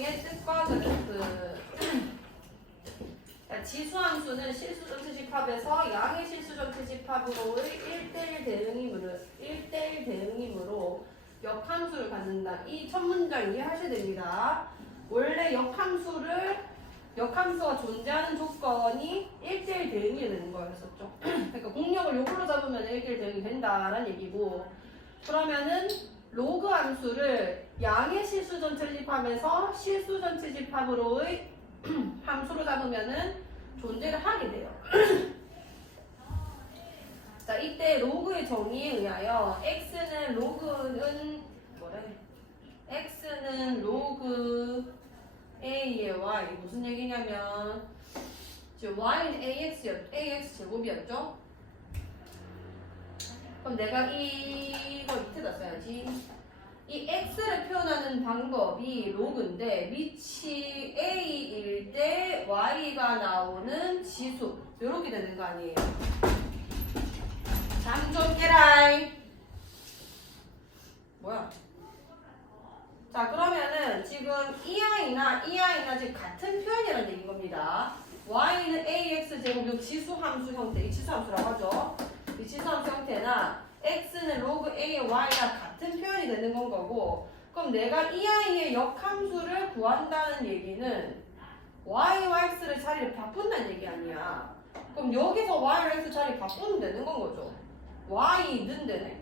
내용의 뜻과 그래프. 지수함수는 실수점 트집합에서 양의 실수점 트집합으로의 1대1 대응이므로 역함수를 갖는다. 이 첫 문장 이해하셔야 됩니다. 원래 역함수가 존재하는 조건이 1대1 대응이 되는 거였었죠. 그러니까 공역을 요걸로 잡으면 1대1 대응이 된다라는 얘기고, 그러면은 로그 함수를 양의 실수점 트집합에서 실수점 트집합으로의 함수로 잡으면은 존재를 하게 돼요. 자, 이때 로그의 정의에 의하여 x는 로그 a의 y, 무슨 얘기냐면 지금 y는 ax 제곱이었죠? 그럼 내가 이거 밑에다 써야지. 이 x를 표현하는 방법이 로그인데 밑이 a일 때 y가 나오는 지수, 이렇게 되는 거 아니에요? 잠 좀 깨라이. 뭐야? 자, 그러면은 지금 이 아이나 지금 같은 표현이라는 얘기인 겁니다. y는 ax 제곱, 이 지수함수 형태, 이 지수함수라고 하죠. 이 지수함수 형태나 x는 로그 a의 y랑 같은 표현이 되는 건 거고, 그럼 내가 이 아이의 역함수를 구한다는 얘기는 y와 x를 자리를 바꾼다는 얘기 아니야. 그럼 여기서 y와 x 자리 바꾸면 되는 건 거죠. y는 되네.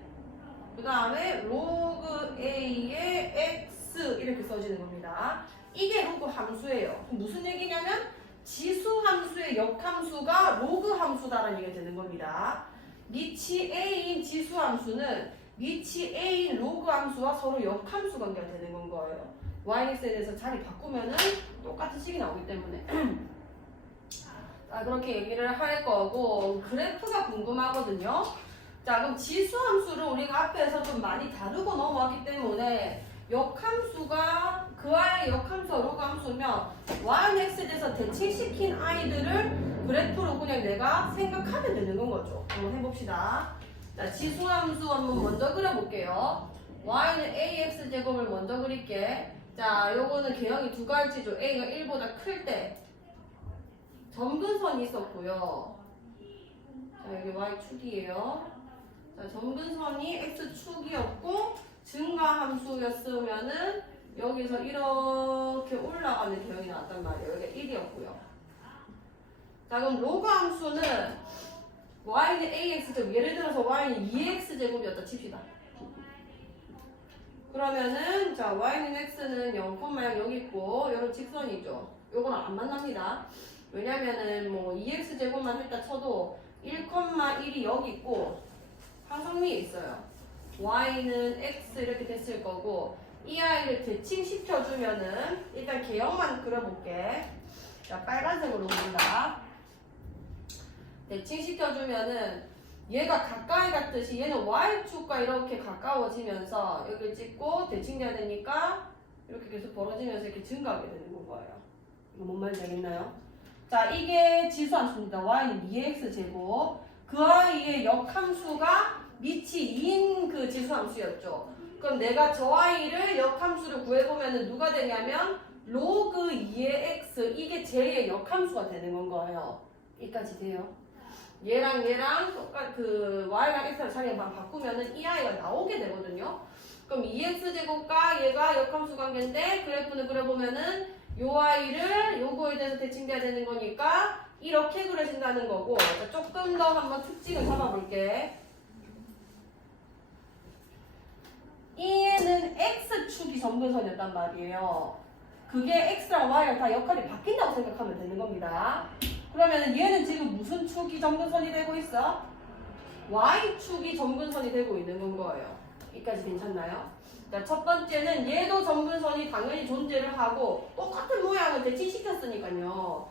그 다음에 로그 a의 x 이렇게 써지는 겁니다. 이게 로그 함수예요. 그럼 무슨 얘기냐면 지수 함수의 역함수가 로그 함수다라는 얘기가 되는 겁니다. 밑이 a인 지수 함수는 밑이 a인 로그 함수와 서로 역함수 관계가 되는 건 거예요. yx에 대해서 자리 바꾸면은 똑같은 식이 나오기 때문에. 자, 그렇게 얘기를 할 거고, 그래프가 궁금하거든요. 자, 그럼 지수 함수를 우리가 앞에서 좀 많이 다루고 넘어왔기 때문에 역함수가 그 아이의 역함수가 로그 함수면 y, x에 대해서 대칭시킨 아이들을 그래프로 그냥 내가 생각하면 되는 건 거죠. 한번 해봅시다. 자, 지수함수 한번 먼저 그려볼게요. y는 ax 제곱을 먼저 그릴게. 자, 요거는 개형이 두 가지죠. a가 1보다 클 때 점근선이 있었고요. 자, 여기 y축이에요. 자, 점근선이 x축이었고 증가함수였으면은 여기서 이렇게 올라가는 개형이 나왔단 말이에요. 여기가 1이었고요. 자, 그럼 로그 함수는 y는 ax 제곱, 예를 들어서 y는 2x 제곱이었다 칩시다. 그러면은 자, y는 x는 0,0 여기 있고 요런 직선이죠. 요거는 안 만납니다. 왜냐면은 뭐 2x 제곱만 했다 쳐도 1,1이 여기 있고 항성미에 있어요. y는 x 이렇게 됐을 거고, 이 아이를 대칭시켜주면은 일단 개형만 그려볼게. 자, 빨간색으로 그린다. 대칭시켜주면은 얘가 가까이 갔듯이 얘는 y축과 이렇게 가까워지면서 여기를 찍고 대칭돼야 되니까 이렇게 계속 벌어지면서 이렇게 증가하게 되는 거예요. 이거 뭔 말인지 알겠나요? 자, 이게 지수함수입니다. y는 2x 제곱. 그 아이의 역함수가 밑이 2인 그 지수함수였죠. 그럼 내가 저 아이를 역함수를 구해보면 누가 되냐면 로그 2의 x, 이게 제 역함수가 되는 건 거예요. 여기까지 돼요. 얘랑 똑같 그 y랑 x랑 자리만 바꾸면은 이 아이가 나오게 되거든요. 그럼 2x 제곱과 얘가 역함수 관계인데 그래프는 그려보면은 요 아이를 요거에 대해서 대칭돼야 되는 거니까 이렇게 그려진다는 거고. 자, 조금 더 한번 특징을 잡아볼게. 얘는 x축이 점근선이었단 말이에요. 그게 x랑 y랑 다 역할이 바뀐다고 생각하면 되는 겁니다. 그러면 얘는 지금 무슨 축이 점근선이 되고 있어? y축이 점근선이 되고 있는 건 거예요. 여기까지 괜찮나요? 자, 첫 번째는 얘도 점근선이 당연히 존재를 하고 똑같은 모양을 대칭시켰으니까요.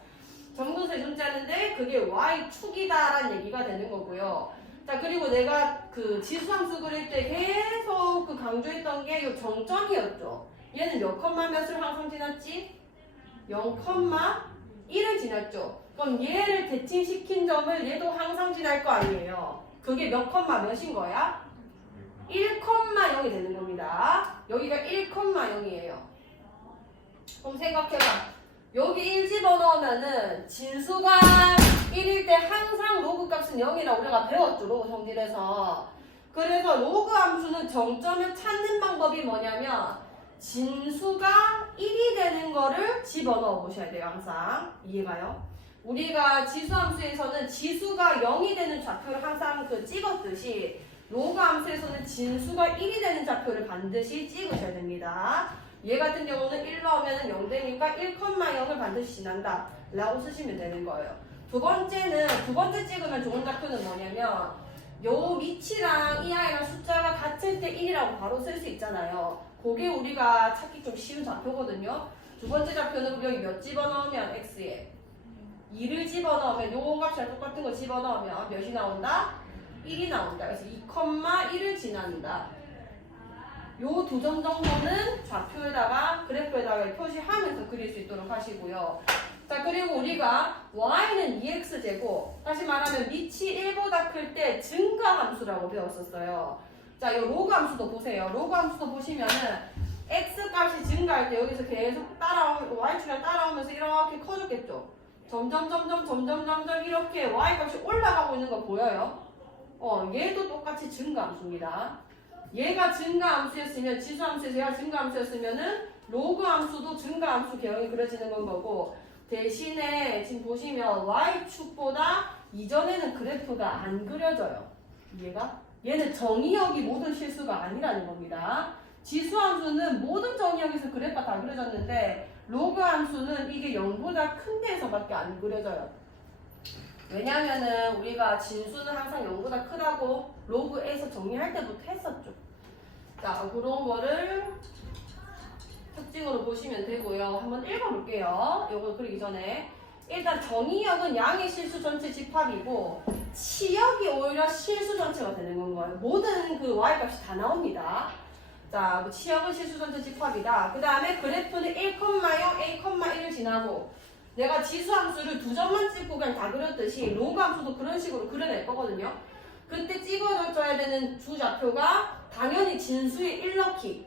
점근선이 존재하는데 그게 y축이다라는 얘기가 되는 거고요. 자, 그리고 내가 그 지수함수 그릴 때 계속 그 강조했던 게 이 정점이었죠. 얘는 몇 컴마 몇을 항상 지났지? 0,1을 지났죠. 그럼 얘를 대칭시킨 점을 얘도 항상 지날 거 아니에요. 그게 몇 컴마 몇인 거야? 1,0이 되는 겁니다. 여기가 1,0이에요. 그럼 생각해봐. 여기 1 집어넣으면은 진수가 1일 때 항상 로그 값은 0이라고 우리가 배웠죠. 로그 성질에서. 그래서 로그 함수는 정점을 찾는 방법이 뭐냐면 진수가 1이 되는 거를 집어넣어 보셔야 돼요. 항상. 이해가요? 우리가 지수함수에서는 지수가 0이 되는 좌표를 항상 찍었듯이 로그 함수에서는 진수가 1이 되는 좌표를 반드시 찍으셔야 됩니다. 얘 같은 경우는 1 넣으면 0 되니까 1,0을 반드시 지난다 라고 쓰시면 되는 거예요. 두 번째 찍으면 좋은 좌표는 뭐냐면 요 위치랑 이 아이랑 숫자가 같을 때 1이라고 바로 쓸 수 있잖아요. 그게 우리가 찾기 좀 쉬운 좌표거든요. 두 번째 좌표는 여기 몇 집어넣으면 x에 2를 집어넣으면 요 값이랑 똑같은 거 집어넣으면 몇이 나온다? 1이 나온다. 그래서 2,1을 지난다. 요 두 점 정도는 좌표에다가 그래프에다가 표시하면서 그릴 수 있도록 하시고요. 자, 그리고 우리가 y는 2x제곱, 다시 말하면 밑이 1보다 클 때 증가함수라고 배웠었어요. 자, 이 로그 함수도 보세요. 로그 함수도 보시면은 x 값이 증가할 때 여기서 계속 y축이랑 따라오면서 이렇게 커졌겠죠. 점점 이렇게 y 값이 올라가고 있는 거 보여요? 얘도 똑같이 증가함수입니다. 얘가 증가함수였으면 지수함수에서 얘가 증가함수였으면은 로그 함수도 증가함수 개형이 그려지는 건 거고, 대신에 지금 보시면 y축보다 이전에는 그래프가 안 그려져요. 이해가? 얘는 정의역이 모든 실수가 아니라는 겁니다. 지수함수는 모든 정의역에서 그래프가 다 그려졌는데 로그 함수는 이게 0보다 큰 데에서밖에 안 그려져요. 왜냐면은 우리가 진수는 항상 0보다 크다고 로그에서 정리할 때부터 했었죠. 자, 그런 거를 특징으로 보시면 되고요. 한번 읽어볼게요. 이거 그리기 전에 일단 정의역은 양의 실수 전체 집합이고 치역이 오히려 실수 전체가 되는 건 거예요. 모든 그 y값이 다 나옵니다. 자, 치역은 실수 전체 집합이다. 그 다음에 그래프는 1,0, a,1을 지나고 내가 지수함수를 두 점만 찍고 그냥 다 그렸듯이 로그 함수도 그런 식으로 그려낼 거거든요. 그때 찍어줘야 되는 주좌표가 당연히 진수의 1 넣기,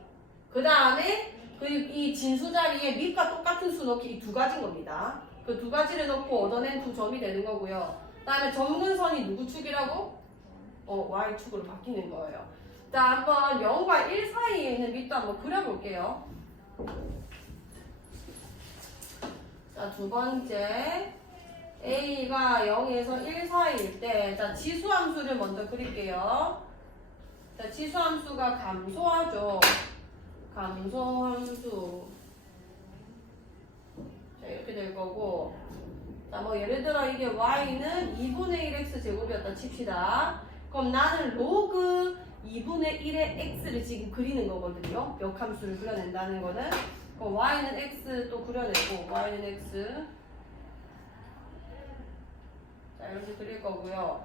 그 다음에 이 진수 자리에 밑과 똑같은 수 넣기, 이 두 가지인 겁니다. 그 두 가지를 넣고 얻어낸 두 점이 되는 거고요. 그 다음에 점근선이 누구 축이라고? y축으로 바뀌는 거예요. 자, 한번 0과 1 사이에 있는 밑도 한번 그려볼게요. 자, 두 번째 a가 0에서 1 사이일 때, 자, 지수함수를 먼저 그릴게요. 자, 지수함수가 감소하죠. 감소함수. 자, 이렇게 될 거고, 자, 뭐 예를 들어 이게 y는 2분의 1x 제곱이었다 칩시다. 그럼 나는 로그 2분의 1의 x를 지금 그리는 거거든요. 역함수를 그려낸다는 거는. 그럼 y는 x 또 그려내고, y는 x. 자, 이렇게 그릴 거고요.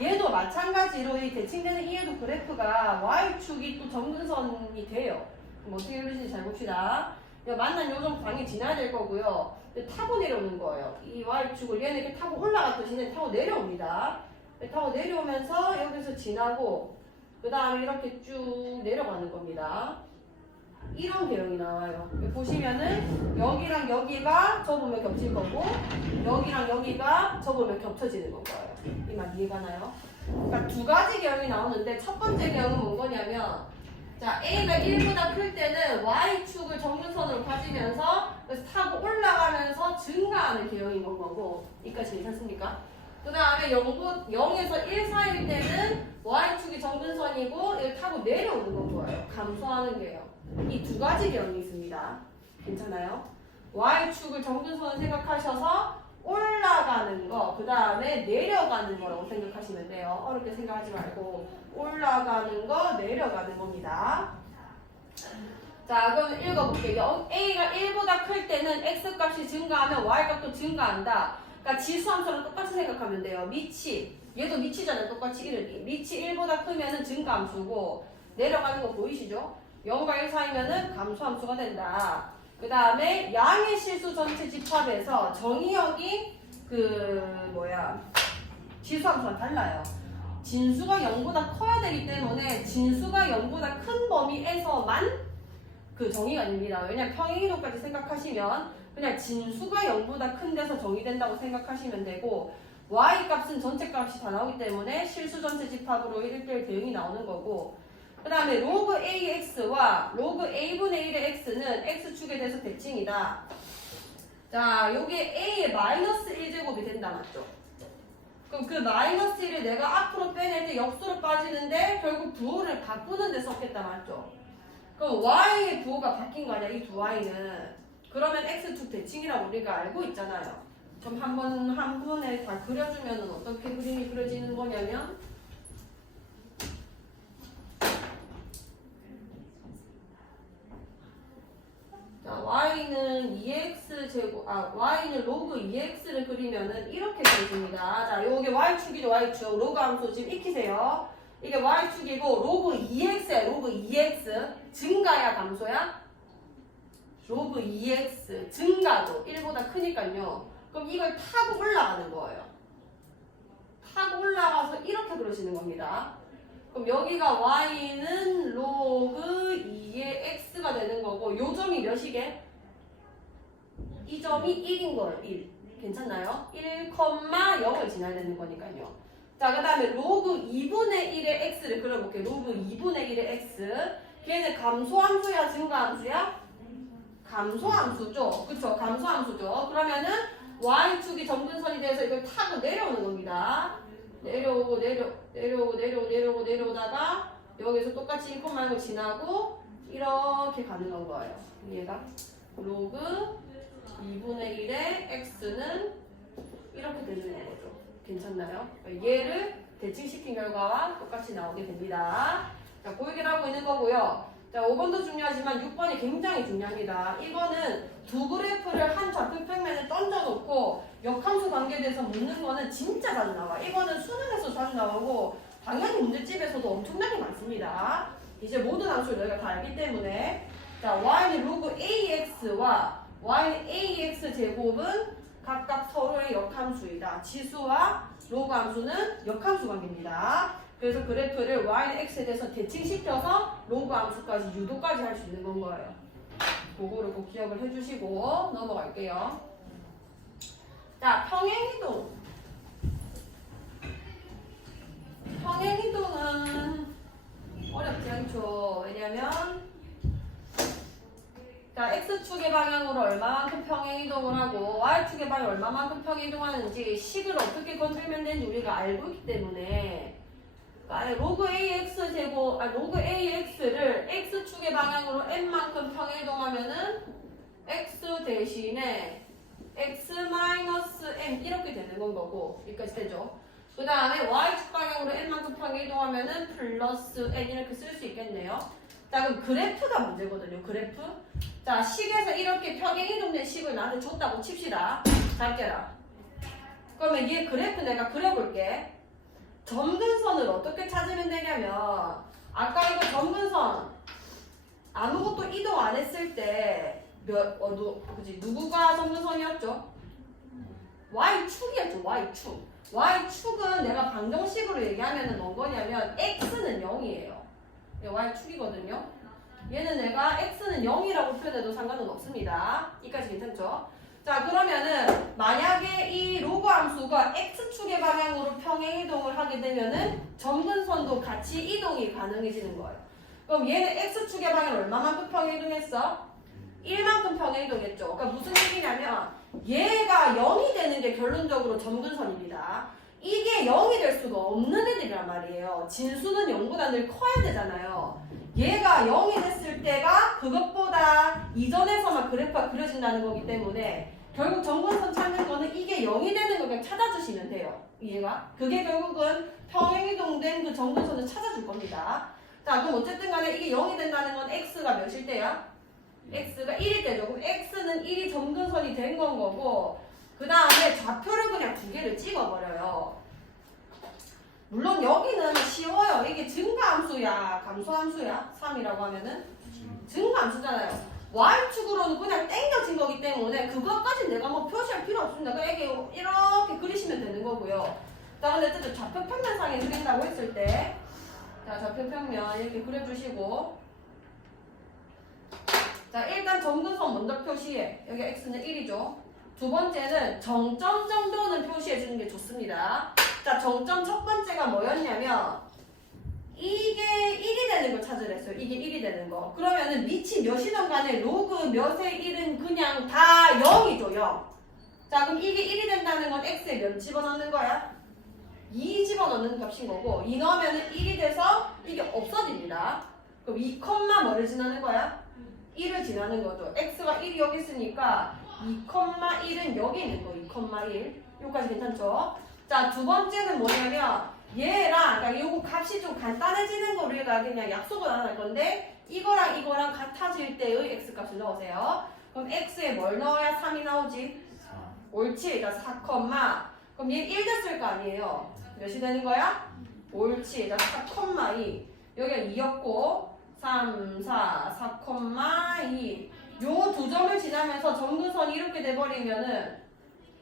얘도 마찬가지로 이 대칭되는 이에도 그래프가 y축이 또 점근선이 돼요. 그럼 어떻게 그리는지 잘 봅시다. 만난 요정 당연히 지나야 될 거고요. 타고 내려오는 거예요. 이 y축을 얘는 이렇게 타고 올라갔듯이 타고 내려옵니다. 타고 내려오면서 여기서 지나고 그 다음에 이렇게 쭉 내려가는 겁니다. 이런 개형이 나와요. 보시면은 여기랑 여기가 접으면 겹칠 거고 여기랑 여기가 접으면 겹쳐지는 거예요. 이 말 이해가 나요? 그러니까 두 가지 개형이 나오는데 첫 번째 개형은 뭔 거냐면, 자, a가 1보다 클 때는 y축을 점근선으로 가지면서 그래서 타고 올라가면서 증가하는 개형인 거고, 이까지 괜찮습니까? 그 다음에 0에서 1 사이일 때는 y축이 점근선이고 이걸 타고 내려오는 건 거예요. 감소하는 개형. 이 두 가지 개형이 있습니다. 괜찮아요? y축을 점근선을 생각하셔서 올라가는 거, 그 다음에 내려가는 거라고 생각하시면 돼요. 어렵게 생각하지 말고 올라가는 거, 내려가는 겁니다. 자, 그럼 읽어볼게요. a가 1보다 클 때는 x값이 증가하면 y값도 증가한다. 그러니까 지수함수랑 똑같이 생각하면 돼요. 밑이, 얘도 밑이잖아요. 똑같이 1을. 밑이 1보다 크면은 증가함수고 내려가는 거 보이시죠? 0과 1 사이면은 감소함수가 된다. 그 다음에 양의 실수 전체 집합에서 정의역이 지수함수랑 달라요. 진수가 0보다 커야 되기 때문에 진수가 0보다 큰 범위에서만 그 정의가 됩니다. 왜냐면 평행이동까지 생각하시면 그냥 진수가 0보다 큰 데서 정의된다고 생각하시면 되고 y 값은 전체 값이 다 나오기 때문에 실수 전체 집합으로 1대1 대응이 나오는 거고 그 다음에 로그 AX와 로그 A분의 1의 X는 X축에 대해서 대칭이다. 자, 요게 A의 마이너스 1제곱이 된다, 맞죠? 그럼 그 마이너스 1을 내가 앞으로 빼낼 때 역수로 빠지는데 결국 부호를 바꾸는 데 썼겠다, 맞죠? 그럼 Y의 부호가 바뀐 거 아니야, 이 두 Y는. 그러면 X축 대칭이라고 우리가 알고 있잖아요. 그럼 한 번에 다 그려주면 어떻게 그림이 그려지는 거냐면 자, y는 2x 제곱, y는 로그 2x를 그리면은 이렇게 그려집니다. 자, 요게 y축이죠, y축. 로그 함수 지금 익히세요. 이게 y축이고, 로그 2x야, 로그 2x. 증가야, 감소야? 로그 2x. 증가도 1보다 크니까요. 그럼 이걸 타고 올라가는 거예요. 타고 올라가서 이렇게 그러시는 겁니다. 그럼 여기가 y는 로그 2의 x가 되는 거고 요 점이 몇이게? 이 점이 1인 거예요. 1. 괜찮나요? 1,0을 지나야 되는 거니까요. 자, 그 다음에 로그 2분의 1의 x를 그려볼게요. 로그 2분의 1의 x. 걔는 감소함수야? 증가함수야? 감소함수죠. 그쵸? 감소함수죠. 그러면은 y축이 점근선이 돼서 이걸 타고 내려오는 겁니다. 내려오다가 여기서 똑같이 1콤 말고 지나고 이렇게 가는 거예요. 얘가 로그 2분의 1의 x는 이렇게 되는 거죠. 괜찮나요? 얘를 대칭시킨 결과와 똑같이 나오게 됩니다. 자, 고익을 하고 있는 거고요. 자, 5번도 중요하지만 6번이 굉장히 중요합니다. 이거는 두 그래프를 한 좌표 평면에 던져놓고 역함수 관계에 대해서 묻는 거는 진짜 자주 나와. 이거는 수능에서 자주 나오고 당연히 문제집에서도 엄청나게 많습니다. 이제 모든 함수를 너희가 다 알기 때문에 자, y는 로그 ax와 y는 ax 제곱은 각각 서로의 역함수이다. 지수와 로그 함수는 역함수 관계입니다. 그래서 그래프를 y는 x에 대해서 대칭시켜서 로그 함수까지 유도까지 할 수 있는 건 거예요. 그거를 꼭 기억을 해주시고 넘어갈게요. 자, 평행이동. 평행이동은 어렵지 않죠. 왜냐면 자, x축의 방향으로 얼마만큼 평행이동을 하고 y축의 방향으로 얼마만큼 평행이동하는지 식을 어떻게 건들면 되는지 우리가 알고 있기 때문에 로그 ax 제곱, 로그 ax를 x축의 방향으로 n만큼 평행이동하면은 x 대신에 x-n 이렇게 되는 건 거고 여기까지 되죠. 그 다음에 y축 방향으로 n만큼 평행이동하면은 플러스 n 이렇게 쓸 수 있겠네요. 자, 그럼 그래프가 문제거든요. 그래프. 자, 식에서 이렇게 평행이동된 식을 나한테 줬다고 칩시다. 잘 깨라. 그러면 얘 그래프 내가 그려볼게. 점근선을 어떻게 찾으면 되냐면 아까 이거 점근선 아무것도 이동 안 했을 때 누구가 점근선이었죠? y축이었죠. y축. y축은 내가 방정식으로 얘기하면 뭔 거냐면 x는 0이에요. y축이거든요. 얘는 내가 x는 0이라고 표현해도 상관은 없습니다. 이까지 괜찮죠? 자, 그러면은 만약에 이 로그 함수가 x축의 방향으로 평행이동을 하게 되면은 점근선도 같이 이동이 가능해지는 거예요. 그럼 얘는 x축의 방향을 얼마만큼 평행이동했어? 1만큼 평행이동했죠. 그러니까 무슨 얘기냐면 얘가 0이 되는 게 결론적으로 점근선입니다. 이게 0이 될 수가 없는 애들이란 말이에요. 진수는 0보다 늘 커야 되잖아요. 얘가 0이 됐을 때가 그것보다 이전에서만 그래프가 그려진다는 거기 때문에 결국 점근선 찾는 거는 이게 0이 되는 거 그냥 찾아주시면 돼요. 이해가? 그게 결국은 평행이동된 그 점근선을 찾아줄 겁니다. 자, 그럼 어쨌든 간에 이게 0이 된다는 건 x가 몇일 때야? x가 1일 때죠. 그럼 x는 1이 점근선이 된 건 거고 그 다음에 좌표를 그냥 두 개를 찍어버려요. 물론 여기는 쉬워요. 이게 증가함수야, 감소함수야? 3이라고 하면은 증가함수잖아요. y축으로는 그냥 땡겨진 거기 때문에 그것까지 내가 뭐 표시할 필요 없습니다. 그냥 이렇게 그리시면 되는 거고요. 자, 근데 어쨌든 좌표 평면상에 그린다고 했을 때 자, 좌표 평면 이렇게 그려주시고 자, 일단 점근선 먼저 표시해. 여기 x는 1이죠. 두 번째는 정점 정도는 표시해 주는 게 좋습니다. 자, 정점 첫 번째가 뭐였냐면 이게 1이 되는 걸 찾으랬어요. 이게 1이 되는 거. 그러면은 밑이 몇이든 간에 로그 몇의 1은 그냥 다 0이죠, 0. 자, 그럼 이게 1이 된다는 건 x에 몇 집어넣는 거야? 2 집어넣는 값인 거고 2 넣으면 1이 돼서 이게 없어집니다. 그럼 2, 뭐를 지나는 거야? 1을 지나는 거죠. x가 1이 여기 있으니까 2,1은 여기 있는 거. 2,1. 여기까지 괜찮죠? 자, 두 번째는 뭐냐면 얘랑 그러니까 요거 값이 좀 간단해지는 거 우리가 그냥 약속을 안 할 건데 이거랑 이거랑 같아질 때의 x값을 넣으세요. 그럼 x에 뭘 넣어야 3이 나오지? 옳지. 자, 4, 그럼 얘 1 됐을 거 아니에요. 몇이 되는 거야? 옳지. 자, 4,2. 여기가 2였고 3, 4, 4,2. 요 두 점을 지나면서 점근선이 이렇게 돼버리면은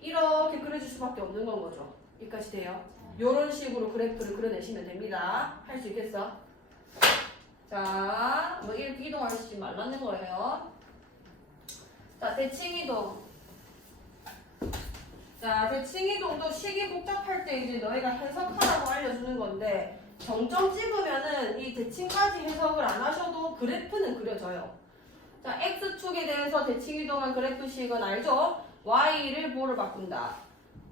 이렇게 그려줄 수밖에 없는 건 거죠. 여기까지 돼요. 요런 식으로 그래프를 그려내시면 됩니다. 할 수 있겠어? 자, 뭐 이렇게 이동하시지 말라는 거예요. 자, 대칭이동. 자, 대칭이동도 식이 복잡할 때 이제 너희가 해석하라고 알려주는 건데 정점 찍으면은 이 대칭까지 해석을 안 하셔도 그래프는 그려져요. 자, x축에 대해서 대칭이동한 그래프식은 알죠? y를 보호를 바꾼다.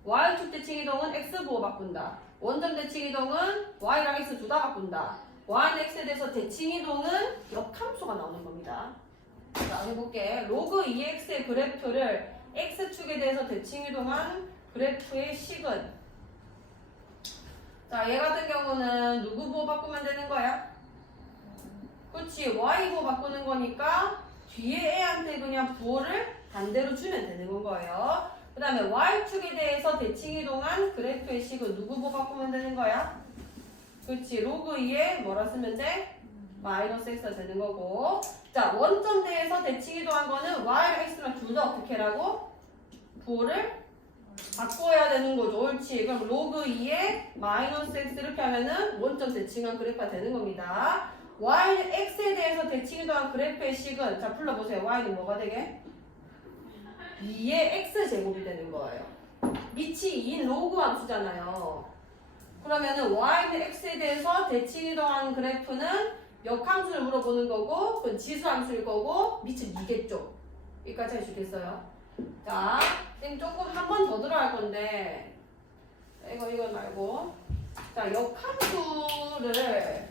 y축 대칭이동은 x 보호 바꾼다. 원점 대칭이동은 y랑 x 둘 다 바꾼다. y는 x에 대해서 대칭이동은 역함수가 나오는 겁니다. 자, 해볼게. 로그 2x의 그래프를 x축에 대해서 대칭이동한 그래프의 식은 자, 얘 같은 경우는 누구 보호 바꾸면 되는 거야? 그치, y 보호 바꾸는 거니까 뒤에 애한테 그냥 부호를 반대로 주면 되는 건 거예요. 그 다음에 y축에 대해서 대칭이동한 그래프의 식은 누구 보호 바꾸면 되는 거야? 그치, 로그 2에 뭐라 쓰면 돼? 마이너스 x가 되는 거고. 자, 원점대에서 대칭이동한 거는 y랑 x랑 둘 다 어떻게 하라고? 부호를 바꿔야 되는 거죠. 옳지. 그럼 로그 2에 마이너스 x 이렇게 하면은 원점 대칭한 그래프가 되는 겁니다. y는 x에 대해서 대칭이동한 그래프의 식은 자 불러보세요. y는 뭐가 되게? 2의 x제곱이 되는 거예요. 밑이 2인 로그 함수잖아요. 그러면은 y는 x에 대해서 대칭이동한 그래프는 역함수를 물어보는 거고 그건 지수함수일 거고 밑은 2겠죠. 여기까지 할 수 있겠어요? 자, 지금 조금 한 번 더 들어갈 건데 이거 말고 자, 역함수를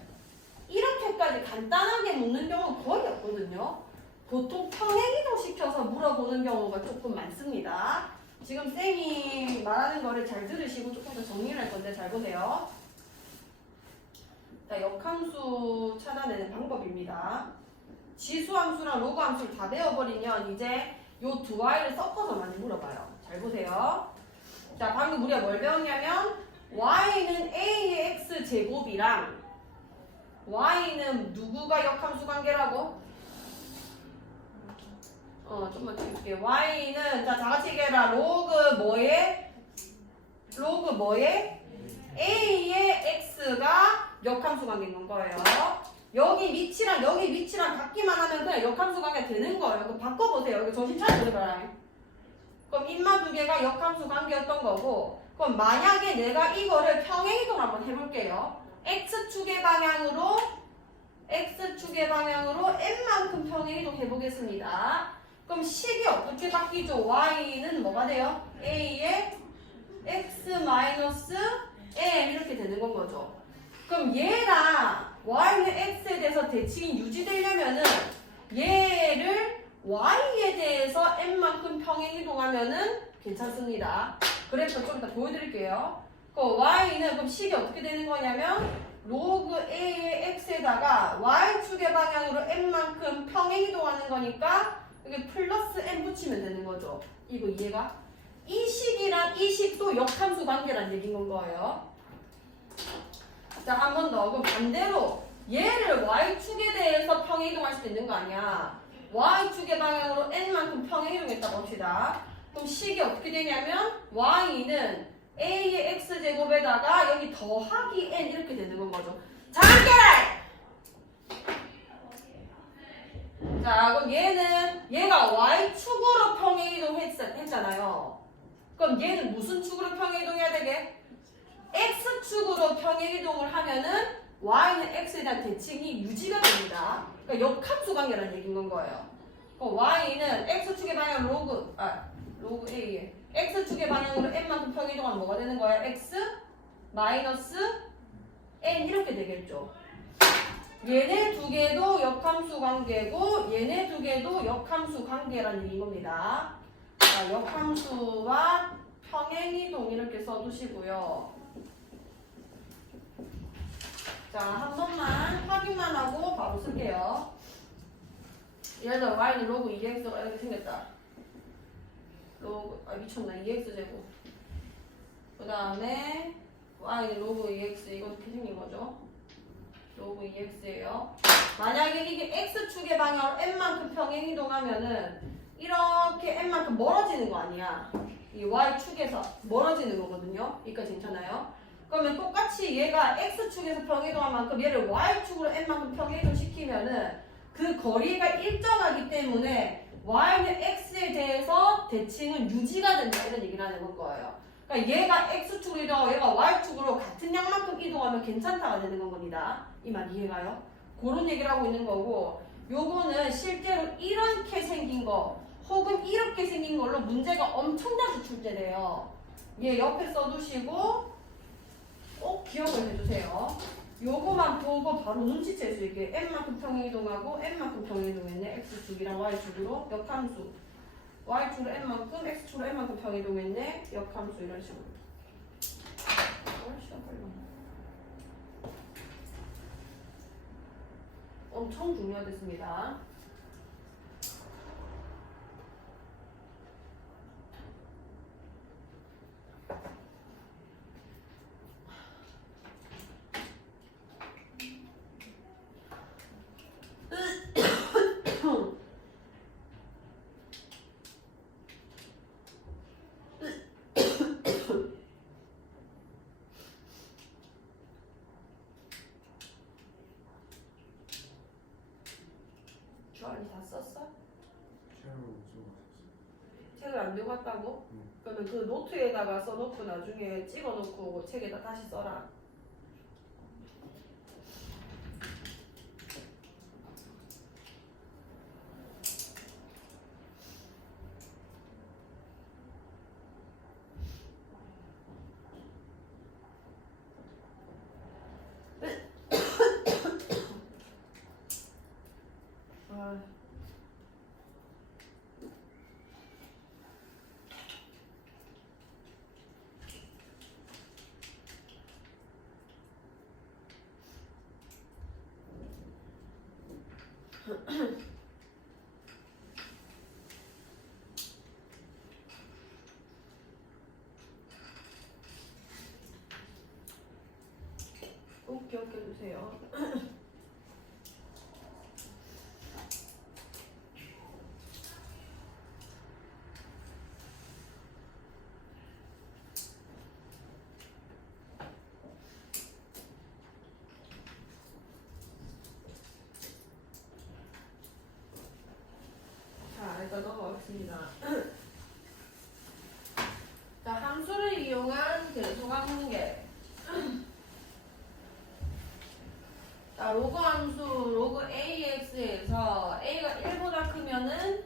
이렇게까지 간단하게 묻는 경우는 거의 없거든요. 보통 평행이동 시켜서 물어보는 경우가 조금 많습니다. 지금 쌤이 말하는 거를 잘 들으시고 조금 더 정리를 할 건데 잘 보세요. 자, 역함수 찾아내는 방법입니다. 지수함수랑 로그함수를 다 배워버리면 이제 요 두 y를 섞어서 많이 물어봐요. 잘 보세요. 자, 방금 우리가 뭘 배웠냐면 y는 a의 x 제곱이랑 y는 누구가 역함수 관계라고? 좀만 드릴게요. y는 자, 다 같이 얘기해라. 로그 뭐에? a의 x가 역함수 관계인 거예요. 여기 밑이랑 같기만 하면 그냥 역함수 관계 되는 거예요. 그럼 바꿔보세요. 여기 정신 차리는 거라. 그럼 인마 두 개가 역함수 관계였던 거고 그럼 만약에 내가 이거를 평행이동 한번 해볼게요. x축의 방향으로 n만큼 평행이동 해보겠습니다. 그럼 식이 어떻게 바뀌죠? y는 뭐가 돼요? a의 x-n 이렇게 되는 건 거죠. 그럼 얘랑 y는 x에 대해서 대칭이 유지되려면은 얘를 y에 대해서 n만큼 평행이동하면은 괜찮습니다. 그래서 좀 이따 보여드릴게요. 그 y는 그럼 식이 어떻게 되는 거냐면 로그 a의 x에다가 y축의 방향으로 n만큼 평행이동하는 거니까 여기 플러스 n 붙이면 되는 거죠. 이거 이해가? 이 식이랑 이 식도 역함수 관계란 얘기인 건 거예요. 자, 한 번 더. 그럼 반대로 얘를 y축에 대해서 평행이동할 수도 있는 거 아니야. y축의 방향으로 n만큼 평행이동했다고 합시다. 그럼 식이 어떻게 되냐면 y는 a의 x제곱에다가 여기 더하기 n 이렇게 되는 건 거죠. 잠깐! 자, 그럼 얘가 y축으로 평행이동했잖아요. 그럼 얘는 무슨 축으로 평행이동해야 되게? x축으로 평행이동을 하면은 y는 x에 대한 대칭이 유지가 됩니다. 그러니까 역함수 관계라는 얘기인 거예요. 그럼 y는 x축의 방향 로그 a에 x축의 방향으로 n만큼 평행이동하면 뭐가 되는 거야? x 마이너스 n 이렇게 되겠죠. 얘네 두 개도 역함수 관계고 얘네 두 개도 역함수 관계라는 얘기인 겁니다. 자, 역함수와 평행이동 이렇게 써두시고요. 자, 한 번만 확인만 하고 바로 쓸게요. 예를 들어 y는 로그 2x가 이렇게 생겼다. 로그 미쳤나 2x제곱. 그 다음에 y는 로그 2x 이거 이렇게 생긴 거죠. 로그 2x예요. 만약에 이게 x축의 방향으로 n만큼 평행이동하면은 이렇게 n만큼 멀어지는 거 아니야. 이 y축에서 멀어지는 거거든요. 여기까지 괜찮아요? 그러면 똑같이 얘가 x축에서 평행이동한 만큼 얘를 y축으로 n만큼 평행이동 시키면은 그 거리가 일정하기 때문에 y는 x에 대해서 대칭은 유지가 된다 이런 얘기를 하는 거예요. 그러니까 얘가 x축으로 이동하고 얘가 y축으로 같은 양만큼 이동하면 괜찮다가 되는 겁니다. 이 말 이해가요? 그런 얘기를 하고 있는 거고 요거는 실제로 이렇게 생긴 거 혹은 이렇게 생긴 걸로 문제가 엄청나게 출제돼요. 얘 옆에 써두시고 꼭 기억을 해주세요. 요거만 보고 바로 눈치챌 수 있게 n만큼 평행이동하고 n만큼 평행이동했네. x축이랑 y축으로 역함수 y축으로 n만큼 x축으로 n만큼 평행이동했네. 역함수 이런 식으로. 시간 빨리 엄청 중요하겠습니다. 주한이 다 썼어? 책을 안 들고 왔다고? 그러면 그 노트에다가 써놓고 나중에 찍어놓고 책에다 다시 써라. 꼭 기억해 주세요. 자, 일단 넘어가겠습니다. 자, 함수를 이용한 대소각 문제. 자, 로그 함수 로그 AX에서 A가 1보다 크면은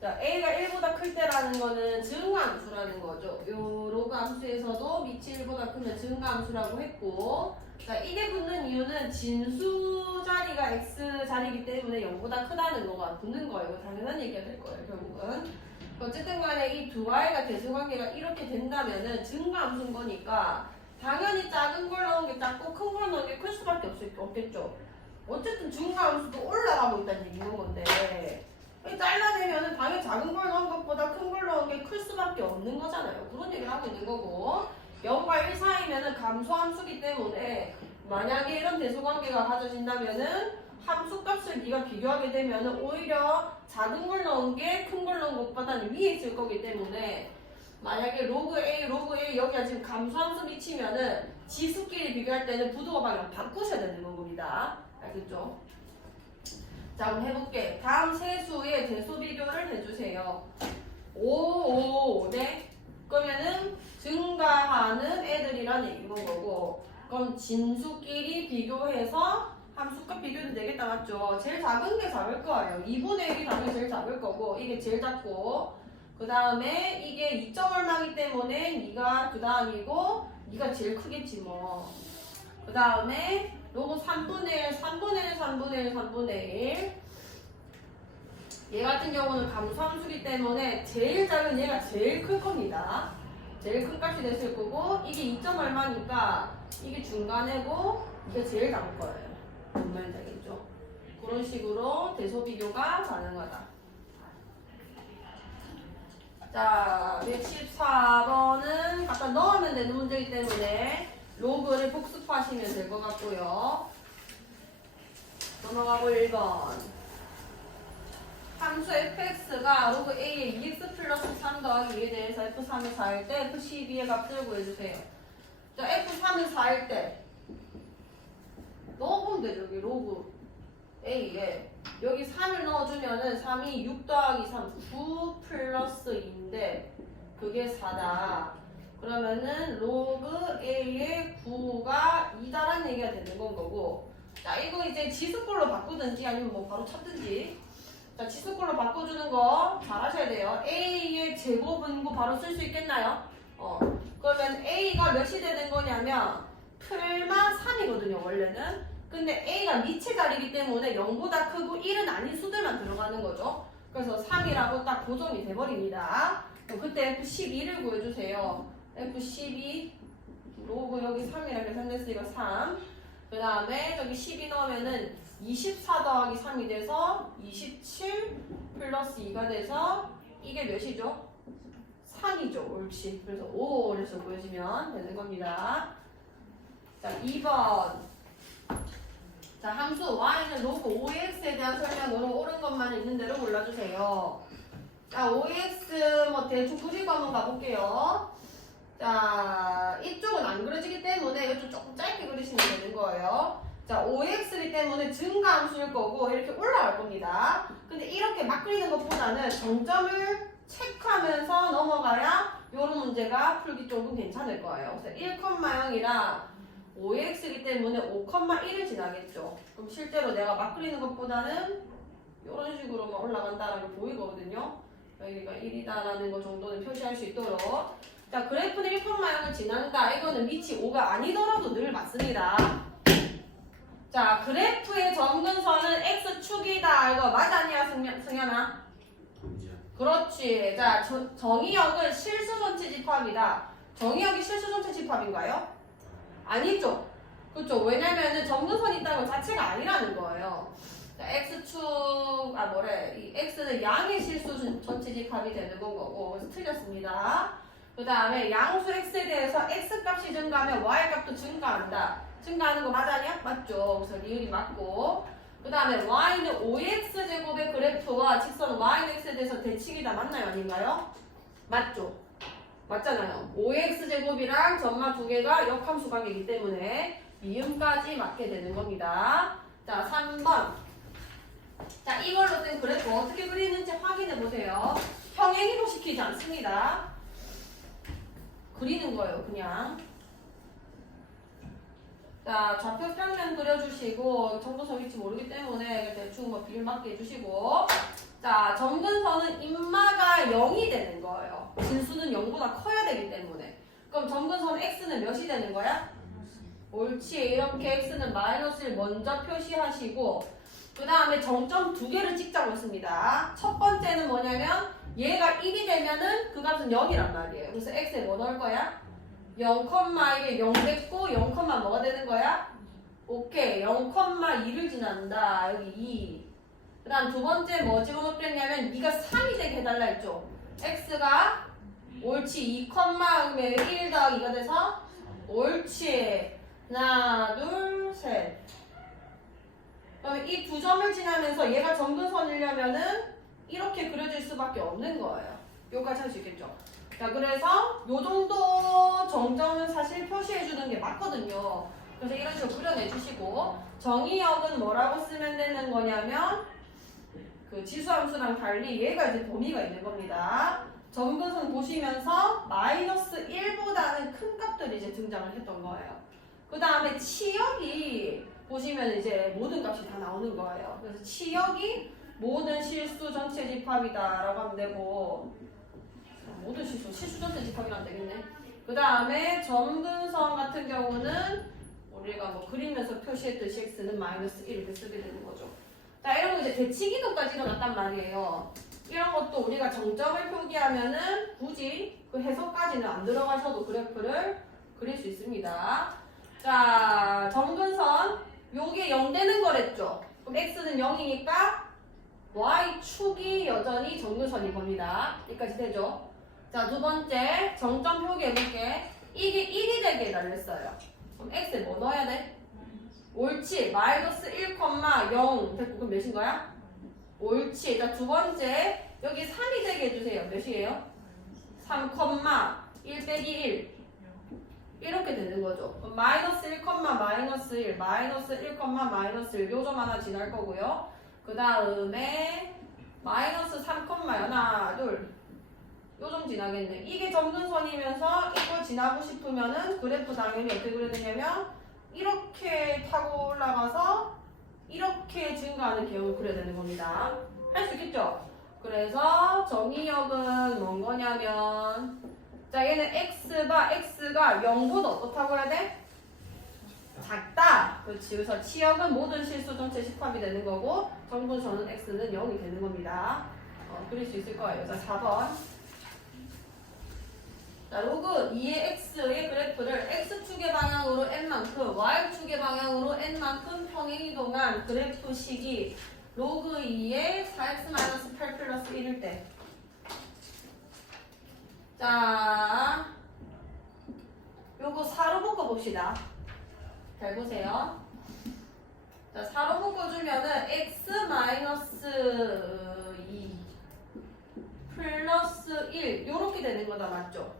자, A가 1보다 클 때라는 거는 증가함수라는 거죠. 요 로그 함수에서도 밑이 1보다 크면 증가함수라고 했고 자, 이게 붙는 이유는 진수 자리가 X 자리이기 때문에 0보다 크다는 거가 붙는 거예요. 이거 당연한 얘기가 될 거예요, 결국은. 어쨌든 간에 이 두 Y가 대수관계가 이렇게 된다면은 증가함수인 거니까 당연히 작은 걸 넣은 게 작고 큰 걸 넣은 게 클 수밖에 없겠죠. 어쨌든 증가함수도 올라가고 있다는 얘기인 건데 잘라내면은 당연히 작은 걸 넣은 것보다 큰 걸 넣은 게 클 수밖에 없는 거잖아요. 그런 얘기를 하고 있는 거고 0과 1 사이면은 감소함수기 때문에 만약에 이런 대소관계가 가져진다면은 함수값을 네가 비교하게 되면은 오히려 작은 걸 넣은 게 큰 걸 넣은 것보다는 위에 있을 거기 때문에 만약에 로그 A, 로그 A 여기가 지금 감소함수 미치면은 지수끼리 비교할 때는 부등호 방향 바꾸셔야 되는 겁니다. 알겠죠? 자, 그럼 해볼게. 다음 세 수의 대소 비교를 해주세요. 5, 5, 네? 그러면은 증가하는 애들이란 얘기인 거고, 그럼 진수끼리 비교해서 함수값 비교도 되겠다, 맞죠? 제일 작은 게 작을 거예요. 2분의 1이 당연히 제일 작을 거고, 이게 제일 작고, 그 다음에 이게 2점 얼마기 때문에 네가 그 다음이고, 네가 제일 크겠지 뭐. 그 다음에 요거 3분의 1, 3분의 1, 3분의 1, 3분의 1. 얘 같은 경우는 감소함수기 때문에 제일 작은 얘가 제일 클 겁니다. 제일 큰 값이 됐을 거고, 이게 2점 얼마니까 이게 중간이고 이게 제일 작을 거예요. 뭔 말인지 알겠죠? 그런 식으로 대소 비교가 가능하다. 자, 114번은 갖다 넣으면 되는 문제이기 때문에 로그를 복습하시면 될 것 같고요. 넘어가고 1번. 함수 fx가 로그 a의 2x 플러스 3 더하기 2에 대해서 f3을 4일 때 f12의 값을 구해주세요. 자, f3을 4일 때 넣어보면 되죠. 여기 로그 a에 여기 3을 넣어주면은 3이 6 더하기 3, 9 플러스 2인데 그게 4다. 그러면은 로그 a의 9가 2다라는 얘기가 되는 건 거고, 자, 이거 이제 지수꼴로 바꾸든지 아니면 뭐 바로 찾든지. 자, 지수꼴로 바꿔주는 거 잘 하셔야 돼요. A의 제곱분구 바로 쓸 수 있겠나요? 그러면 A가 몇이 되는 거냐면 풀마 3이거든요, 원래는. 근데 A가 미치 자리이기 때문에 0보다 크고 1은 아닌 수들만 들어가는 거죠. 그래서 3이라고 딱 고정이 돼버립니다. 그때 F12를 구해주세요. F12 로그 여기 3이라 계산됐으니까 3. 그 다음에 저기 12 넣으면은 24 더하기 3이 돼서 27 플러스 2가 돼서 이게 몇이죠? 3이죠. 옳지. 그래서 5에서 보여주면 되는 겁니다. 자, 2번. 자, 함수 y는 로그 5x에 대한 설명으로 옳은 것만 있는 대로 골라주세요. 자, 5x 뭐 대충 그리고 한번 가볼게요. 자, 이쪽은 안 그려지기 때문에 이쪽 조금 짧게 그리시면 되는 거예요. 자, 5x이기 때문에 증가함수일 거고 이렇게 올라갈 겁니다. 근데 이렇게 막 그리는 것보다는 정점을 체크하면서 넘어가야 이런 문제가 풀기 조금 괜찮을 거예요. 그래서 1,0이랑 5x이기 때문에 5,1을 지나겠죠. 그럼 실제로 내가 막 그리는 것보다는 이런 식으로만 올라간다는 게 보이거든요. 여기가 1이다라는 거 정도는 표시할 수 있도록. 자, 그래프는 1,0을 지난다. 이거는 밑이 5가 아니더라도 늘 맞습니다. 자, 그래프의 점근선은 x축이다. 이거 맞았냐, 승현아? 그렇지. 자, 정의역은 실수 전체 집합이다. 정의역이 실수 전체 집합인가요? 아니죠. 그렇죠. 왜냐면은 점근선이 있다는 것 자체가 아니라는 거예요. 자, x축, 이 x는 양의 실수 전체 집합이 되는 건 거고, 그래서 틀렸습니다. 그 다음에 양수 x에 대해서 x값이 증가하면 y값도 증가한다. 증가하는 거 맞아냐? 맞죠. 그래서 리을이 맞고, 그 다음에 y는 5x제곱의 그래프와 직선 y는 x에 대해서 대칭이다. 맞나요? 아닌가요? 맞죠. 맞잖아요. 5x제곱이랑 점마 두 개가 역함수 관계이기 때문에 미음까지 맞게 되는 겁니다. 자, 3번. 자, 이걸로 된 그래프 어떻게 그리는지 확인해 보세요. 평행이동 시키지 않습니다. 그리는 거예요, 그냥. 자, 좌표 평면 그려주시고, 점근선 위치 모르기 때문에 대충 뭐 비율 맞게 해주시고. 자, 점근선은 인마가 0이 되는 거예요. 진수는 0보다 커야 되기 때문에. 그럼 점근선 x는 몇이 되는 거야? 옳지. 이렇게 x는 -1 먼저 표시하시고, 그 다음에 정점 두 개를 찍자고 했습니다. 첫 번째는 뭐냐면, 얘가 1이 되면은 그 값은 0이란 말이에요. 그래서 x에 뭐 넣을 거야? 0, 이게 0 됐고 0, 뭐가 되는 거야? 오케이. 0,2를 지난다. 여기 2. 그 다음 두 번째 뭐 집어넣겠냐면 네가 3이 되게 해달라 했죠. x가 옳지. 2, 그러면 1 더하기 2가 돼서 옳지. 하나, 둘, 셋. 그러면 이 두 점을 지나면서 얘가 점근선이려면은 이렇게 그려질 수밖에 없는 거예요. 여기까지 할 수 있겠죠. 자, 그래서 요 정도 정점은 사실 표시해주는 게 맞거든요. 그래서 이런 식으로 그려내주시고, 정의역은 뭐라고 쓰면 되는 거냐면 그 지수함수랑 달리 얘가 이제 범위가 있는 겁니다. 점근선 보시면서 마이너스 1보다는 큰 값들이 이제 등장을 했던 거예요. 그 다음에 치역이 보시면 이제 모든 값이 다 나오는 거예요. 그래서 치역이 모든 실수 전체 집합이다라고 하면 되고, 모든 실수 전체 집합이라면 되겠네. 그 다음에 점근선 같은 경우는 우리가 뭐 그리면서 표시했듯이 x는 마이너스 1 이렇게 쓰게 되는 거죠. 자, 이런 거 이제 대칭이동까지 일어났단 말이에요. 이런 것도 우리가 정점을 표기하면은 굳이 그 해석까지는 안 들어가셔도 그래프를 그릴 수 있습니다. 자, 점근선 요게 0 되는 거랬죠. 그럼 x는 0이니까 y축이 여전히 점근선이 겁니다. 여기까지 되죠. 자, 두 번째 정점 표기해볼게. 이게 1이 되게 달렸어요. 그럼 x에 뭐 넣어야 돼? 옳지. 마이너스 1,0 됐고 그럼 몇인 거야? 옳지. 자, 두 번째 여기 3이 되게 해주세요. 몇이에요? 3,1 빼기 1 이렇게 되는 거죠. 그럼 마이너스 1, 마이너스 1, 마이너스 1, 마이너스 1 요점 하나 지날 거고요. 그 다음에 마이너스 3, 하나, 둘 요점 지나겠네. 이게 점근선이면서 이걸 지나고 싶으면은 그래프 당연히 어떻게 그려야 되냐면 이렇게 타고 올라가서 이렇게 증가하는 개형을 그려야 되는 겁니다. 할 수 있겠죠? 그래서 정의역은 뭔 거냐면 자, 얘는 x가 0보다 어떻다고 해야 돼? 작다. 그렇지. 그래서 치역은 모든 실수 전체 집합이 되는 거고 점근선은 x는 0이 되는 겁니다. 그릴 수 있을 거예요. 자, 4번. 자, 로그 2의 x의 그래프를 x축의 방향으로 n만큼 y축의 방향으로 n만큼 평행이동한 그래프 식이 로그 2의 4x-8 플러스 1일 때. 자, 요거 4로 묶어봅시다. 잘 보세요. 자, 4로 묶어주면은 x-2 플러스 1 요렇게 되는 거다. 맞죠?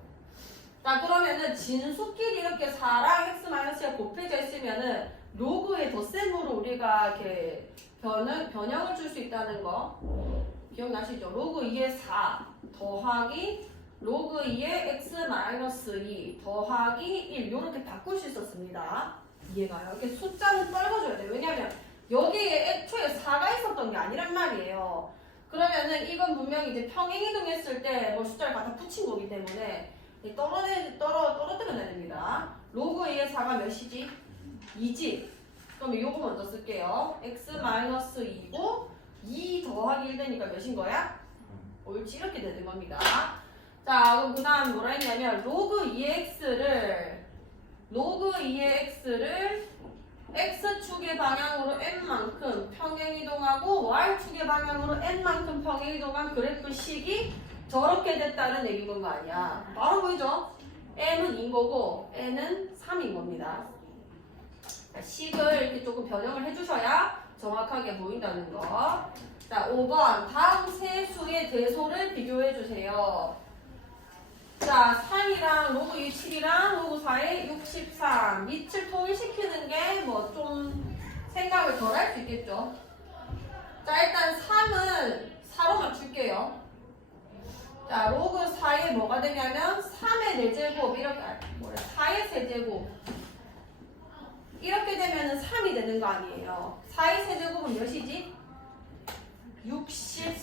자, 그러면은 진수끼리 이렇게 4랑 x-가 곱해져 있으면은 로그의 덧셈으로 우리가 이렇게 변형을 줄 수 있다는 거 기억나시죠? 로그 2의 4 더하기 로그 2의 x-2 더하기 1 요렇게 바꿀 수 있었습니다. 이해가요? 이렇게 숫자는 떨궈줘야 돼요. 왜냐면 여기에 애초에 4가 있었던 게 아니란 말이에요. 그러면은 이건 분명히 이제 평행이동했을 때 뭐 숫자를 갖다 붙인 거기 때문에 떨어뜨려야 됩니다. 로그 2의 4가 몇이지? 2지? 그럼 이거 먼저 쓸게요. x-2고 2 더하기 1 되니까 몇인 거야? 옳지. 이렇게 되는 겁니다. 자, 그럼 그 다음 뭐라 했냐면 로그 2의 x를 x축의 방향으로 n만큼 평행이동하고 y축의 방향으로 n만큼 평행이동한 그래프 식이 저렇게 됐다는 얘기인 거 아니야. 바로 보이죠? m은 2인 거고 n은 3인 겁니다. 식을 이렇게 조금 변형을 해주셔야 정확하게 보인다는 거. 자, 5번 다음 세 수의 대소를 비교해 주세요. 자, 3이랑 로그 2 7이랑 로그 4의 63 밑을 통일시키는 게 뭐 좀 생각을 덜 할 수 있겠죠. 자, 일단 3은 4로 맞출게요. 자, 로그 4에 뭐가 되냐면 3의 4제곱 이렇게 4의 세제곱 이렇게 되면은 3이 되는 거 아니에요. 4의 세제곱은 몇이지? 60.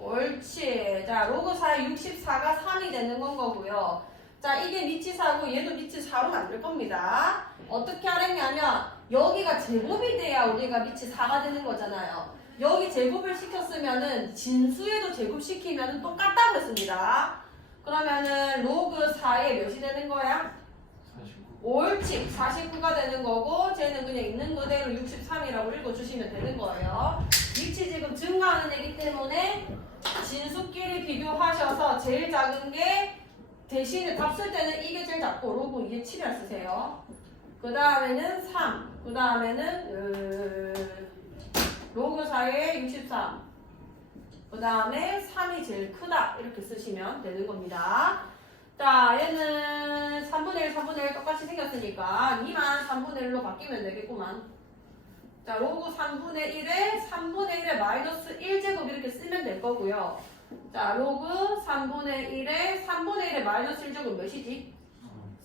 옳지. 자, 로그 4의 64가 3이 되는 건 거고요. 자, 이게 밑이 4고 얘도 밑이 4로 만들 겁니다. 어떻게 하랬냐면 여기가 제곱이 돼야 우리가 밑이 4가 되는 거잖아요. 여기 제곱을 시켰으면은 진수에도 제곱시키면 똑같다고 했습니다. 그러면은 로그 4의 몇이 되는 거야? 49. 옳지. 49가 되는 거고 쟤는 그냥 있는 그대로 63이라고 읽어주시면 되는 거예요. 밑이 지금 증가하는 애기 때문에 진수끼리 비교하셔서 제일 작은 게 대신에 답 쓸 때는 이게 제일 작고 로그 2의 7이라 쓰세요. 그 다음에는 3. 그 다음에는 로그 4의 63. 그 다음에 3이 제일 크다. 이렇게 쓰시면 되는 겁니다. 자, 얘는 3분의 1, 3분의 1 똑같이 생겼으니까 2만 3분의 1로 바뀌면 되겠구만. 자, 로그 3분의 1에 3분의 1에 마이너스 1제곱 이렇게 쓰면 될 거고요. 자, 로그 3분의 1에 3분의 1에 마이너스 1제곱 몇이지?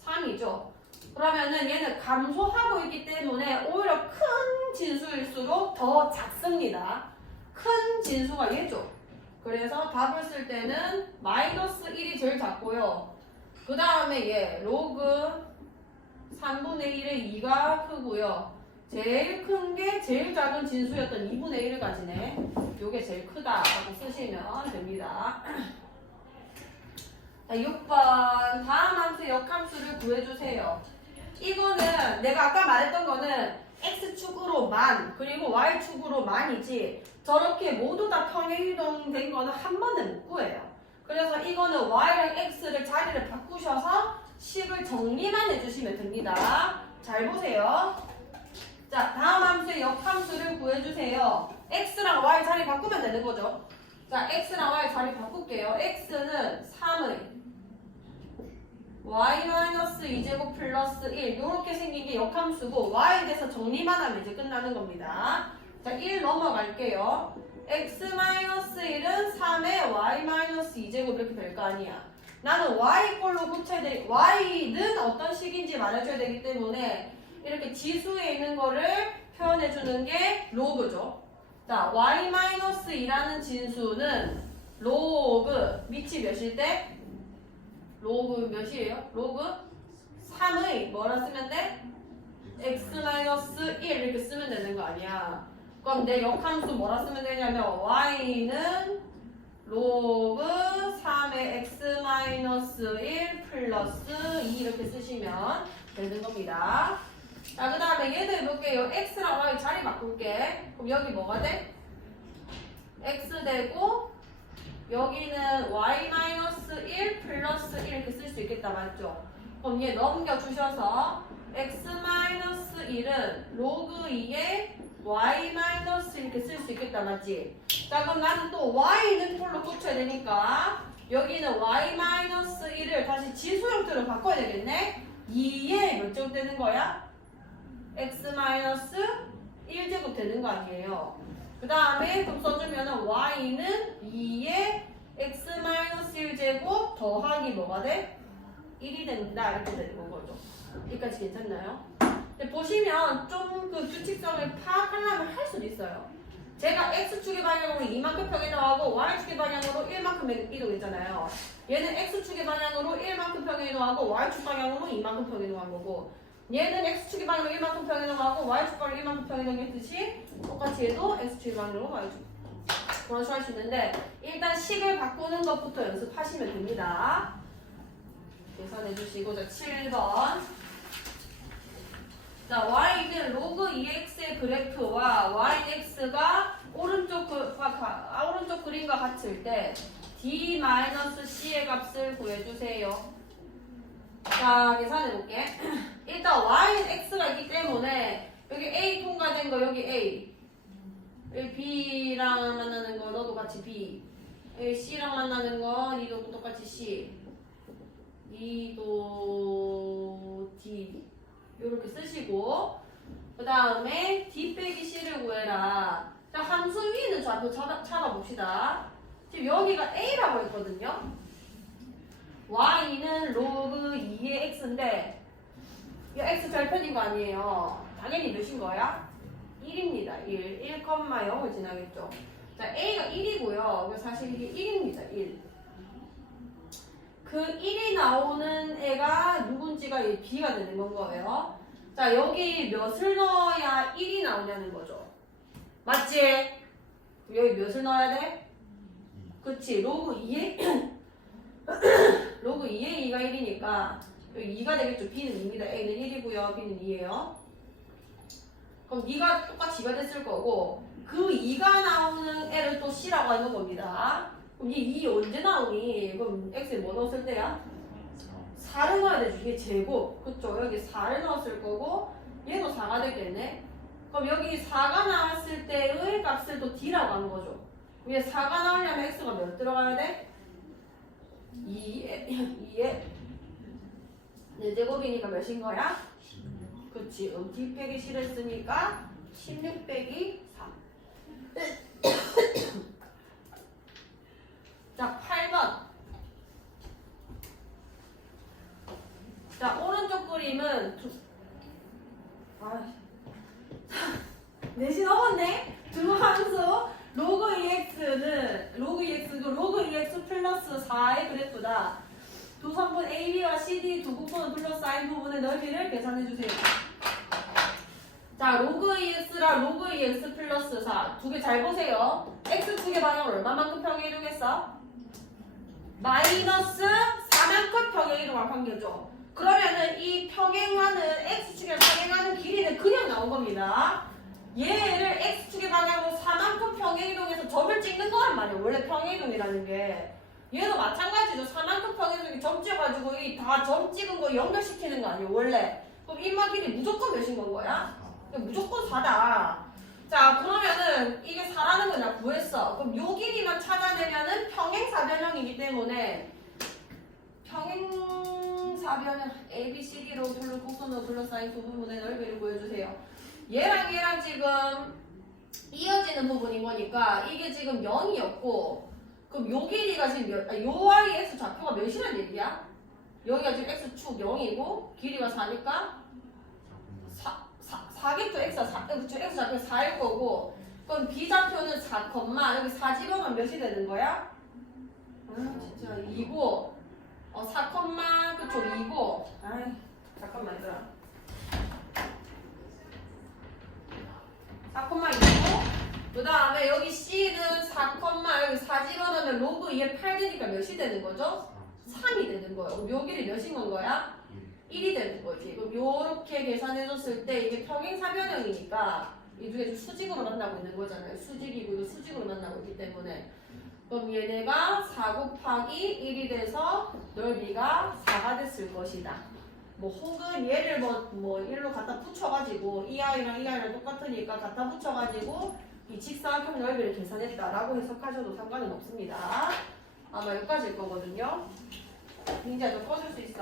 3이죠. 그러면은 얘는 감소하고 있기 때문에 오히려 큰 진수일수록 더 작습니다. 큰 진수가 얘죠. 그래서 답을 쓸 때는 마이너스 1이 제일 작고요. 그 다음에 얘 로그 3분의 1에 2가 크고요. 제일 큰 게 제일 작은 진수였던 2분의 1을 가지네. 요게 제일 크다라고 쓰시면 됩니다. 자, 6번 다음 함수 역함수를 구해주세요. 이거는 내가 아까 말했던 거는 x축으로만 그리고 y축으로만이지 저렇게 모두 다 평행이동된 거는 한 번에 못 구해요. 그래서 이거는 y랑 x를 자리를 바꾸셔서 식을 정리만 해주시면 됩니다. 잘 보세요. 자, 다음 함수의 역함수를 구해주세요. x랑 y 자리 바꾸면 되는 거죠. 자, x랑 y 자리 바꿀게요. x는 3의 y-2제곱 플러스 1 이렇게 생긴 게 역함수고 y에 대해서 정리만 하면 이제 끝나는 겁니다. 자, 1 넘어갈게요. x-1은 3의 y-2제곱 이렇게 될 거 아니야. 나는 y-꼴로 고쳐야 돼. y는 어떤 식인지 말해줘야 되기 때문에 이렇게 지수에 있는 거를 표현해주는 게 로그죠. 자, y-2라는 진수는 로그 밑이 몇일 때? 로그 몇이에요? 로그 3의 뭐라 쓰면 돼? x-1 이렇게 쓰면 되는 거 아니야. 그럼 내 역함수 뭐라 쓰면 되냐면 y는 로그 3의 x-1 플러스 2 이렇게 쓰시면 되는 겁니다. 자, 그 다음에 얘도 해볼게요. x랑 y 자리 바꿀게. 그럼 여기 뭐가 돼? x 되고 여기는 y-1 플러스 1 이렇게 쓸 수 있겠다. 맞죠? 그럼 얘 넘겨주셔서 x-1은 로그 2에 y- 이렇게 쓸 수 있겠다. 맞지? 자, 그럼 나는 또 y는 폴로 고쳐야 되니까 여기는 y-1을 다시 지수 형태로 바꿔야 되겠네? 2에 몇 제곱 되는 거야? x-1제곱 되는 거 아니에요? 그 다음에 그럼 써주면은 y는 2에 x-1제곱 더하기 뭐가 돼? 1이 된다 이렇게 되는 거죠. 여기까지 괜찮나요? 근데 보시면 좀 그 규칙성을 파악하려면 할 수도 있어요. 제가 x축의 방향으로 이만큼 평행이동하고 y축의 방향으로 1만큼 이동했잖아요. 얘는 x축의 방향으로 1만큼 평행이동하고 y축 방향으로 이만큼 평행이동한 거고 얘는 x축의 방향으로 1만큼 평행이동하고 y축 방향으로 1만큼 평행이동했듯이 똑같이 해도 x축의 방향으로 y축 그런 식으로 할 수 있는데 일단 식을 바꾸는 것부터 연습하시면 됩니다. 계산해 주시고 자 7번 자 y는 로그 2x의 그래프와 yx가 오른쪽 그림과 같을 때 d-c의 값을 구해주세요. 자 계산해 볼게. 일단 y는 x가 있기 때문에 여기 a 통과된 거 여기 a 여기 b랑 만나는 거 너도 같이 b 여기 c랑 만나는 거 니도 똑같이 c 니도 d 이렇게 쓰시고 그 다음에 d 빼기 c를 구해라. 자 함수 위는 좌표 찾아봅시다. 지금 여기가 a라고 했거든요. y는 로그 2의 x인데 이 x 절편인 거 아니에요. 당연히 몇인 거야? 1입니다. 1, 1,0을 지나겠죠. 자 a가 1이고요. 사실 이게 1입니다. 1. 그 1이 나오는 애가 누군지가 b가 되는 건 거예요. 자 여기 몇을 넣어야 1이 나오냐는 거죠. 맞지? 여기 몇을 넣어야 돼? 그치 로그 2에 로그 2에 2가 1이니까 여기 2가 되겠죠. b는 2입니다. a는 1이고요. b는 2예요. 그럼 2가 똑같이 2가 됐을 거고 그 2가 나오는 애를 또 c라고 하는 겁니다. 그럼 이 2 언제 나오니? 그럼 x에 뭐 넣었을 때야? 4를 넣어야 되죠. 이게 제곱. 그쵸? 여기 4를 넣었을 거고 얘도 4가 되겠네. 그럼 여기 4가 나왔을 때의 값을 또 d라고 하는 거죠. 위에 4가 나오려면 x가 몇 들어가야 돼? 2에 4제곱이니까 몇인 거야? 그치. d 빼기 7 했으니까 16 빼기 4. 자, 8번. 자, 오른쪽 그림은 내신 넘었네? 두 함수 로그 EX는 로그 EX도 로그 EX 플러스 4의 그래프다. 두 선분 AB와 CD 두 부분을 둘러싸인 부분의 넓이를 계산해 주세요. 자, 로그 EX랑 로그 EX 플러스 4 두 개 잘 보세요. X축의 방향을 얼마만큼 평행이동했어? 마이너스 4만큼 평행이동할 관계죠. 그러면은 이 평행하는 X축에 평행하는 길이는 그냥 나온 겁니다. 얘를 X축의 방향으로 4만큼 평행이동해서 점을 찍는 거란 말이에요. 원래 평행이동이라는 게. 얘도 마찬가지죠. 4만큼 평행이동이 점 찍어가지고 이 다 점 찍은 거 연결시키는 거 아니에요. 원래. 그럼 인마 길이 무조건 몇인 건 거야? 무조건 4다. 자, 그러면은 이게 4라는 걸 나 구했어. 그럼 요 길이만 찾아내면은 평행사변형이기 때문에 평행사변형 ABCD로 곡선으로 둘러싸인 두 부분의 넓이를 구해주세요. 얘랑 지금 이어지는 부분인 거니까 이게 지금 0이었고 그럼 요 길이가 지금 요 Yx 좌표가 몇이란 얘기야? 여기가 지금 X축 0이고 길이가 4니까 4겠죠. X 좌표 4일 거고 그럼 B 좌표는 4, 여기 4 집어넣으면 몇이 되는 거야? 진짜 2고 4, 그쵸 2고 잠깐만 얘들아 4,2고 그 다음에 여기 C는 4, 여기 4 집어넣으면 로그 2에 8 되니까 몇이 되는 거죠? 3이 되는 거예요. 그럼 요 길이 몇인 건 거야? 1이 되는 거지. 그럼 요렇게 계산해줬을 때 이게 평행사변형이니까 이 두 개 좀 수직으로 만나고 있는 거잖아요. 수직이고 이거 수직으로 만나고 있기 때문에 그럼 얘네가 4 곱하기 1이 돼서 넓이가 4가 됐을 것이다. 뭐 혹은 얘를 뭐 1로 갖다 붙여가지고 이 아이랑 이 아이랑 똑같으니까 갖다 붙여가지고 이 직사각형 넓이를 계산했다라고 해석하셔도 상관은 없습니다. 아마 여기까지일 거거든요. 민지야 너 꺼줄 수 있어?